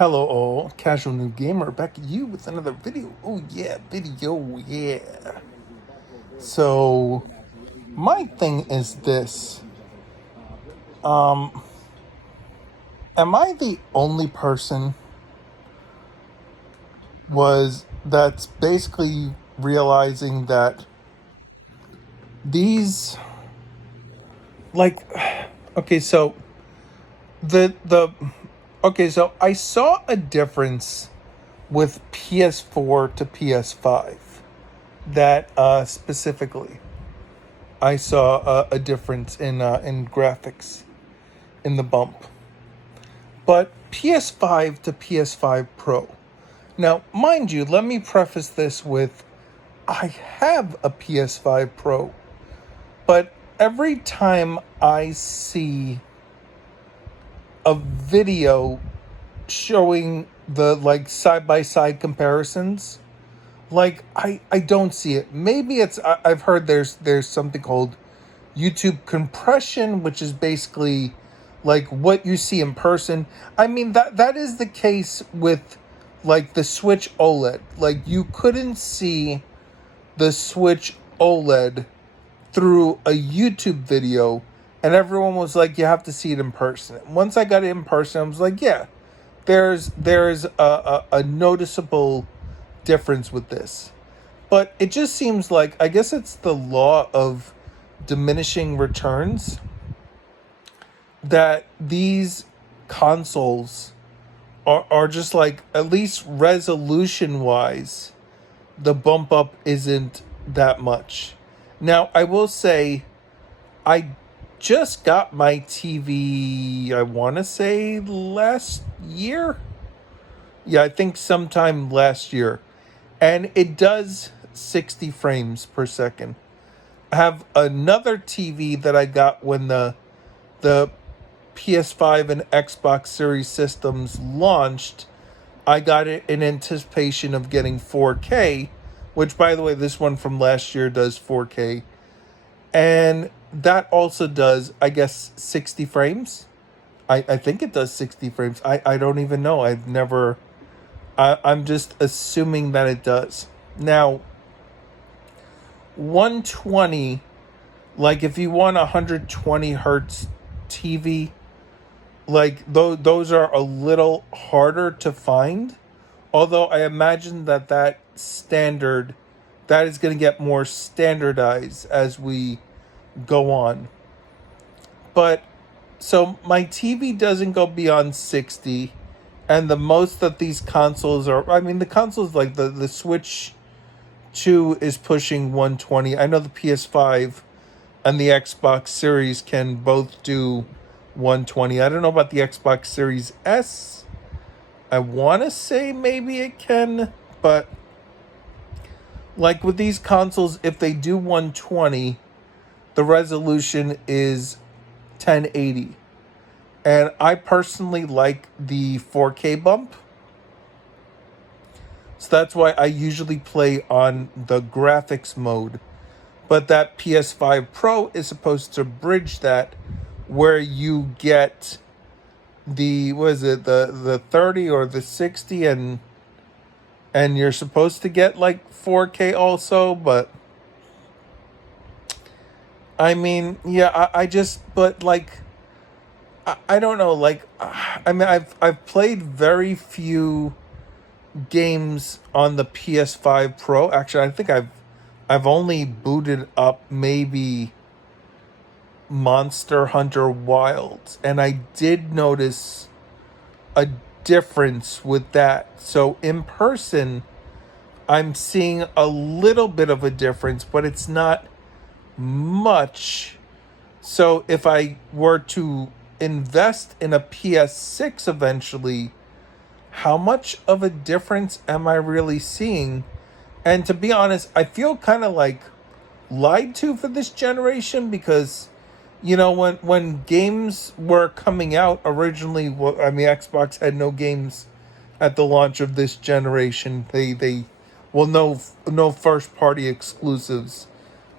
Hello all, Casual New Gamer, back at you with another video. Oh yeah, video, yeah. So, my thing is this. Um, am I the only person that's basically realizing that these, like, okay, so the okay, so I saw a difference with PS4 to PS5 that specifically I saw a difference in graphics in the bump. But PS5 to PS5 Pro. Now, mind you, let me preface this with I have a PS5 Pro, but every time I see a video showing the like side by side comparisons, like I don't see it. Maybe I've heard there's something called YouTube compression, which is basically like what you see in person. I mean that is the case with like the Switch OLED. Like you couldn't see the Switch OLED through a YouTube video, and everyone was like, you have to see it in person. Once I got it in person, I was like, yeah, there's a noticeable difference with this. But it just seems like, I guess it's the law of diminishing returns, that these consoles are just like, at least resolution wise, the bump up isn't that much. Now, I will say, I just got my TV, I want to say last year. Yeah, I think sometime last year. And it does 60 frames per second. I have another TV that I got when the PS5 and Xbox Series systems launched. I got it in anticipation of getting 4K, which, by the way, this one from last year does 4K. And that also does, I guess, 60 frames. I think it does 60 frames. I don't even know. I've never... I'm just assuming that it does. Now, 120, like if you want 120 hertz TV, like those are a little harder to find. Although I imagine that standard, that is going to get more standardized as we go on. But so my TV doesn't go beyond 60, and the most that these consoles are, I mean, the consoles like the Switch 2 is pushing 120. I know the PS5 and the Xbox Series can both do 120. I don't know about the Xbox Series S. I want to say maybe it can, but like with these consoles, if they do 120, the resolution is 1080. And I personally like the 4K bump. So that's why I usually play on the graphics mode. But that PS5 Pro is supposed to bridge that, where you get the, what is it, the 30 or the 60, and you're supposed to get like 4K also. But I mean, yeah, I just, but like, I don't know, like, I mean, I've played very few games on the PS5 Pro. Actually, I think I've only booted up maybe Monster Hunter Wilds, and I did notice a difference with that. So in person, I'm seeing a little bit of a difference, but it's not much. So if I were to invest in a PS6 eventually, how much of a difference am I really seeing? And to be honest, I feel kind of like lied to for this generation, because you know, when games were coming out originally, I mean, Xbox had no games at the launch of this generation. They well, no first party exclusives.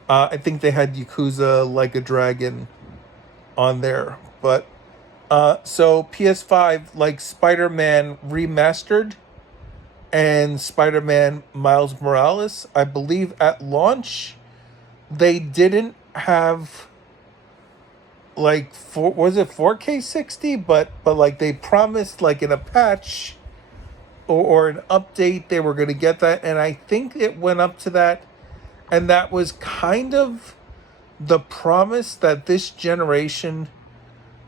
I think they had Yakuza Like a Dragon on there, but So PS5, like Spider-Man Remastered and Spider-Man Miles Morales, I believe at launch they didn't have like was it 4K 60, but like they promised like in a patch or an update they were going to get that, and I think it went up to that, and that was kind of the promise that this generation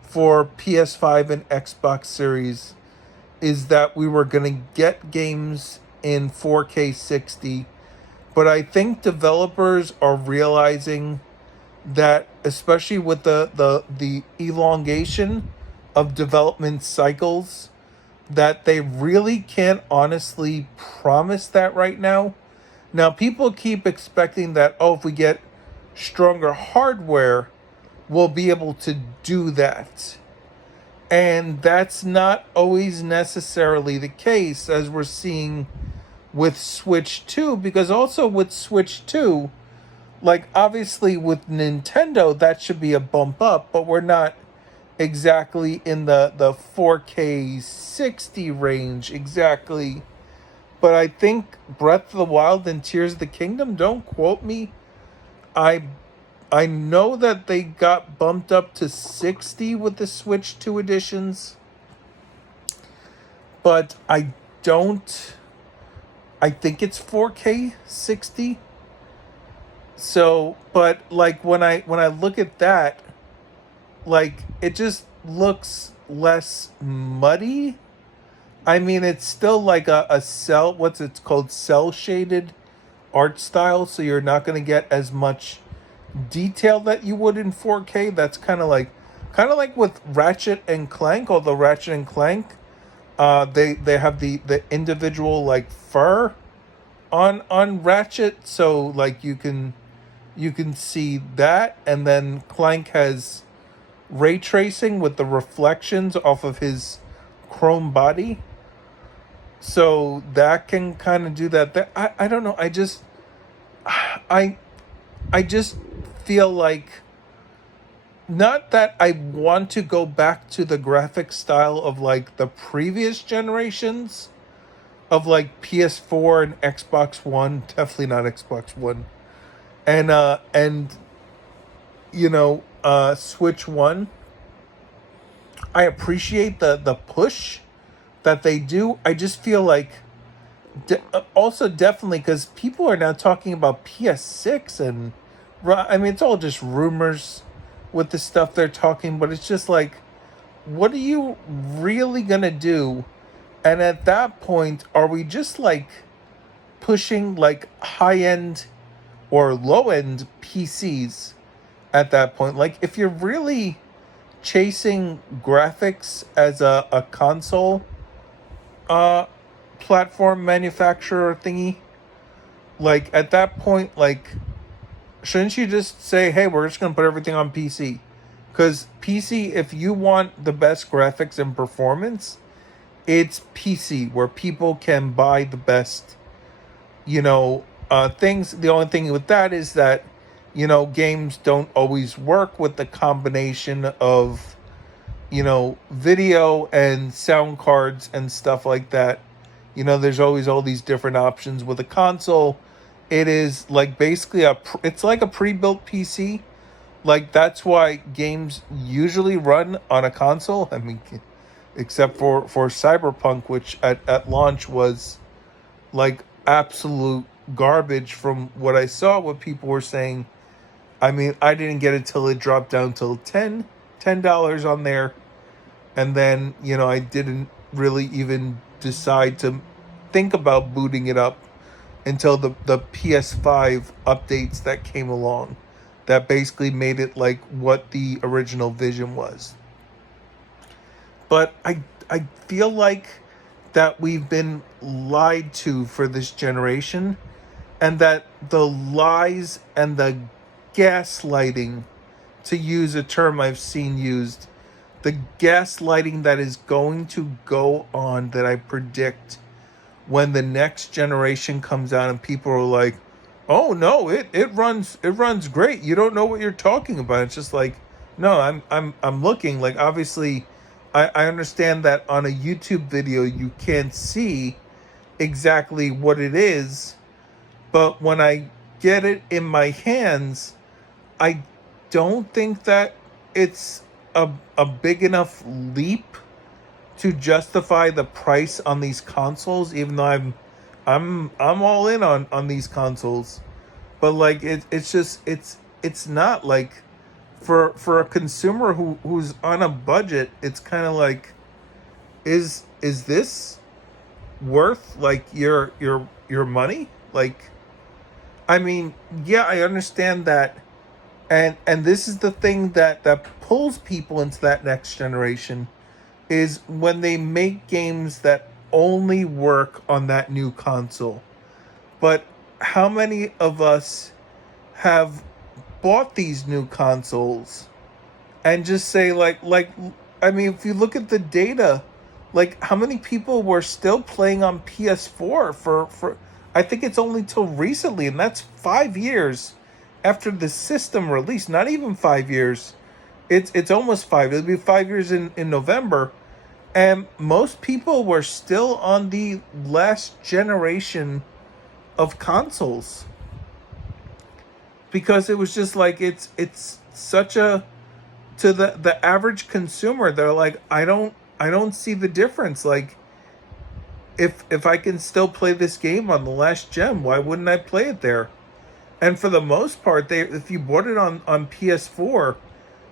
for PS5 and Xbox Series is that we were going to get games in 4K 60. But I think developers are realizing that, especially with the elongation of development cycles, that they really can't honestly promise that right now. Now, people keep expecting that, oh, if we get stronger hardware, we'll be able to do that. And that's not always necessarily the case, as we're seeing with Switch 2, because also with Switch 2, like obviously with Nintendo, that should be a bump up, but we're not exactly in the 4K 60 range exactly. But I think Breath of the Wild and Tears of the Kingdom, don't quote me, I I know that they got bumped up to 60 with the Switch 2 editions, but don't I think it's 4K 60. So, but like when I look at that, like it just looks less muddy. I mean, it's still like a cell, what's it's called, cell shaded art style, so you're not going to get as much detail that you would in 4K. That's kind of like with Ratchet and Clank, although Ratchet and Clank, they have the individual like fur on Ratchet, so like you can see that, and then Clank has ray tracing with the reflections off of his chrome body. So that can kind of do that. I don't know. I I just feel like, not that I want to go back to the graphic style of like the previous generations of like PS4 and Xbox One, definitely not Xbox One. And Switch 1. I appreciate the push that they do. I just feel like, also definitely because people are now talking about PS6, and I mean it's all just rumors with the stuff they're talking, but it's just like, what are you really gonna do? And at that point, are we just like pushing like high end or low end PCs at that point? Like, if you're really chasing graphics as a console uh platform manufacturer thingy, like at that point, like shouldn't you just say, hey, we're just gonna put everything on PC? Because PC, if you want the best graphics and performance, it's PC where people can buy the best, things. The only thing with that is that, games don't always work with the combination of, video and sound cards and stuff like that. There's always all these different options with a console. It is like basically it's like a pre-built PC. Like that's why games usually run on a console. I mean, except for Cyberpunk, which at launch was like absolute garbage from what I saw, what people were saying. I mean, I didn't get it till it dropped down till $10 on there. And then, I didn't really even decide to think about booting it up until the PS5 updates that came along, that basically made it like what the original vision was. But I feel like that we've been lied to for this generation, and that the lies and the gaslighting, to use a term I've seen used, the gaslighting that is going to go on, that I predict when the next generation comes out and people are like, oh no, it runs great, you don't know what you're talking about. It's just like, no, I'm looking, like obviously I understand that on a YouTube video you can't see exactly what it is, but when I get it in my hands, I don't think that it's a big enough leap to justify the price on these consoles, even though I'm all in on these consoles. But like it's just it's not like for a consumer who's on a budget, it's kind of like is this worth like your money? Like, I mean, yeah, I understand that, and this is the thing that pulls people into that next generation is when they make games that only work on that new console. But how many of us have bought these new consoles and just say like I mean, if you look at the data, like how many people were still playing on PS4 for I think it's only till recently, and that's 5 years after the system release. Not even 5 years. It's almost five. It'll be 5 years in November. And most people were still on the last generation of consoles because it was just like it's such a to the average consumer, they're like, I don't see the difference. Like, if I can still play this game on the last gen, why wouldn't I play it there? And for the most part, they if you bought it on PS4,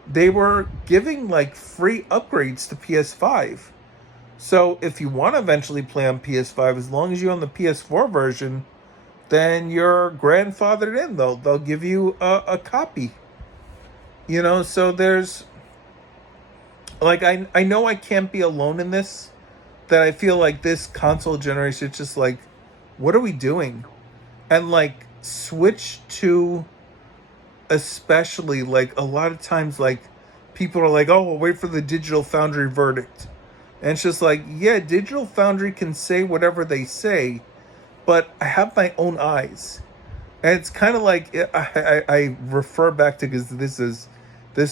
they were giving like free upgrades to PS5. So if you want to eventually play on PS5, as long as you own the PS4 version, then you're grandfathered in. They'll give you a copy. So there's like I know I can't be alone in this. That I feel like this console generation, it's just like, what are we doing? And like Switch 2 especially, like a lot of times like people are like, oh, we'll wait for the Digital Foundry verdict. And it's just like, yeah, Digital Foundry can say whatever they say, but I have my own eyes. And it's kind of like I refer back to, because this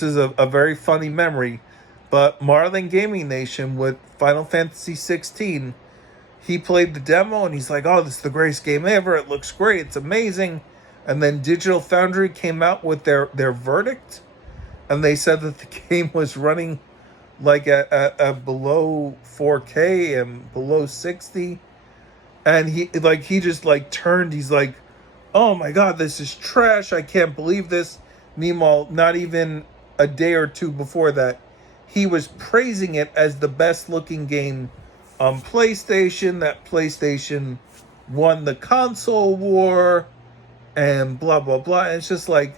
is a very funny memory, but Marlin Gaming Nation with Final Fantasy 16, he played the demo and he's like, oh, this is the greatest game ever. It looks great. It's amazing. And then Digital Foundry came out with their verdict, and they said that the game was running like a below 4K and below 60. And he just like turned, he's like, oh my god, this is trash, I can't believe this. Meanwhile, not even a day or two before that, he was praising it as the best looking game on PlayStation, that PlayStation won the console war, and blah blah blah. And it's just like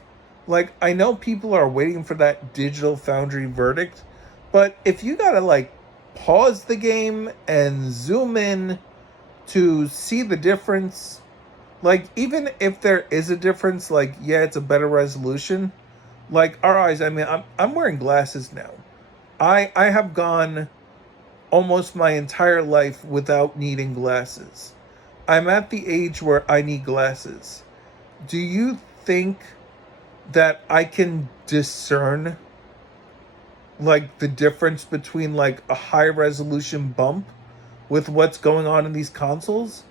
I know people are waiting for that Digital Foundry verdict, but if you gotta like pause the game and zoom in to see the difference, like even if there is a difference, like yeah, it's a better resolution. Like our eyes, I mean, I'm wearing glasses now. I have gone almost my entire life without needing glasses. I'm at the age where I need glasses. Do you think that I can discern like the difference between like a high resolution bump with what's going on in these consoles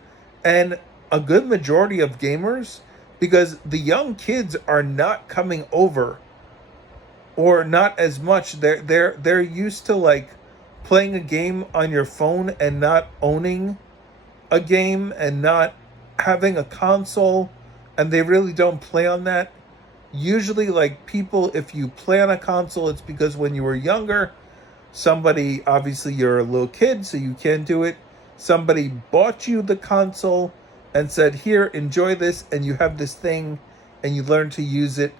and a good majority of gamers? Because the young kids are not coming over, or not as much. They're used to like playing a game on your phone and not owning a game and not having a console, and they really don't play on that. Usually like people, if you play on a console, it's because when you were younger, somebody, obviously you're a little kid so you can't do it, somebody bought you the console and said, here, enjoy this, and you have this thing and you learn to use it.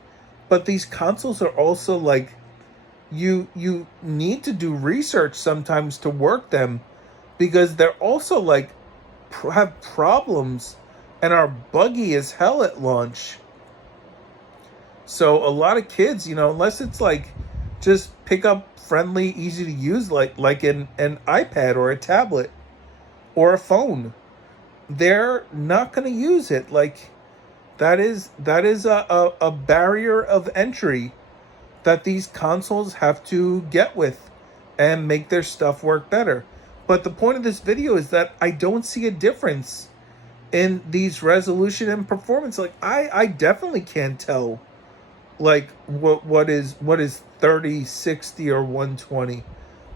But these consoles are also like, you need to do research sometimes to work them, because they're also like have problems and are buggy as hell at launch. So a lot of kids, unless it's like just pick up friendly, easy to use, like an iPad or a tablet or a phone, they're not going to use it. Like that is a barrier of entry that these consoles have to get with. and make their stuff work better. But the point of this video is that I don't see a difference in these resolution and performance. Like I definitely can't tell like what is 30, 60, or 120.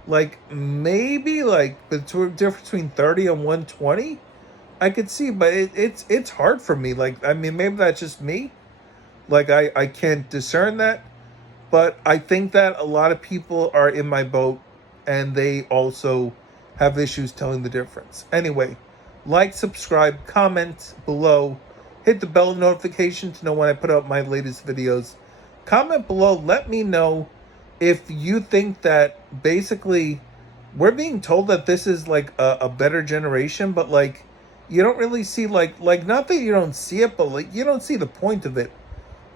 Like maybe like the difference between 30 and 120 I could see, but it's hard for me. Like, I mean, maybe that's just me. Like I can't discern that. But I think that a lot of people are in my boat and they also have issues telling the difference. Anyway, like, subscribe, comment below, hit the bell notification to know when I put out my latest videos. Comment below, let me know if you think that basically we're being told that this is like a better generation, but like you don't really see like not that you don't see it, but like you don't see the point of it.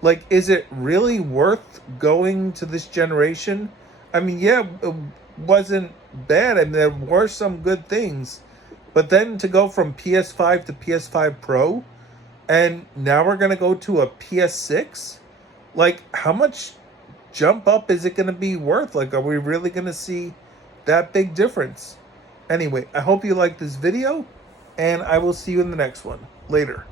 Like, is it really worth going to this generation? I mean, yeah, it wasn't bad. I mean, there were some good things. But then to go from PS5 to PS5 Pro, and now we're going to go to a PS6? Like, how much jump up is it going to be worth? Like, are we really going to see that big difference? Anyway, I hope you liked this video, and I will see you in the next one. Later.